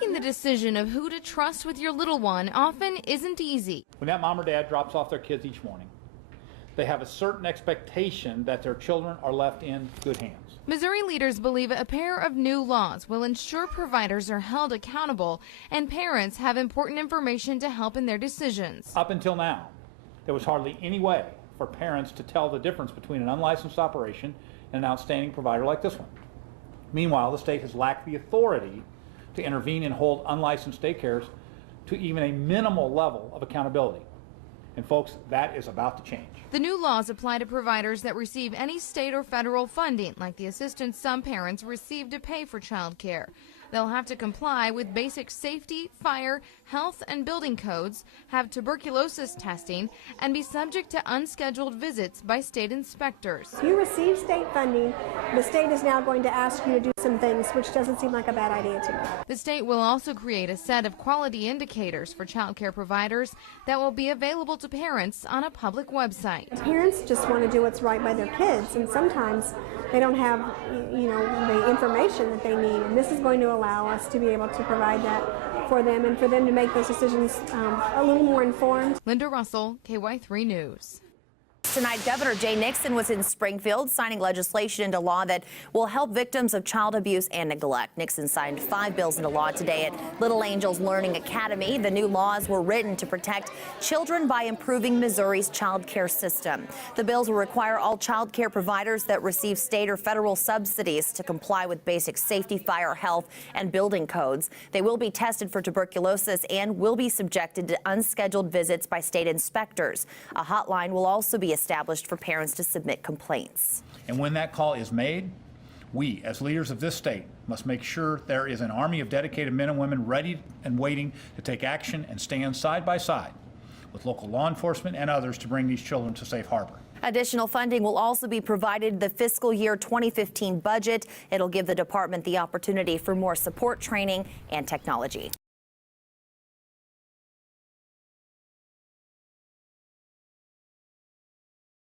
Making the decision of who to trust with your little one often isn't easy. When that mom or dad drops off their kids each morning, they have a certain expectation that their children are left in good hands. Missouri leaders believe a pair of new laws will ensure providers are held accountable and parents have important information to help in their decisions. Up until now, there was hardly any way for parents to tell the difference between an unlicensed operation and an outstanding provider like this one. Meanwhile, the state has lacked the authority to intervene and hold unlicensed daycares to even a minimal level of accountability. And folks, that is about to change. The new laws apply to providers that receive any state or federal funding, like the assistance some parents receive to pay for child care. They'll have to comply with basic safety, fire, health, and building codes, have tuberculosis testing, and be subject to unscheduled visits by state inspectors. If you receive state funding, the state is now going to ask you to do some things, which doesn't seem like a bad idea to me. The state will also create a set of quality indicators for child care providers that will be available to parents on a public website. Parents just want to do what's right by their kids, and sometimes they don't have, the information that they need, and this is going to allow us to be able to provide that for them and for them to make those decisions a little more informed. Linda Russell, KY3 News. Tonight, Governor Jay Nixon was in Springfield signing legislation into law that will help victims of child abuse and neglect. Nixon signed 5 bills into law today at Little Angels Learning Academy. The new laws were written to protect children by improving Missouri's child care system. The bills will require all child care providers that receive state or federal subsidies to comply with basic safety, fire, health, and building codes. They will be tested for tuberculosis and will be subjected to unscheduled visits by state inspectors. A hotline will also be established for parents to submit complaints. And when that call is made, we, as leaders of this state, must make sure there is an army of dedicated men and women ready and waiting to take action and stand side by side with local law enforcement and others to bring these children to safe harbor. Additional funding will also be provided in the fiscal year 2015 budget. It'll give the department the opportunity for more support, training, and technology.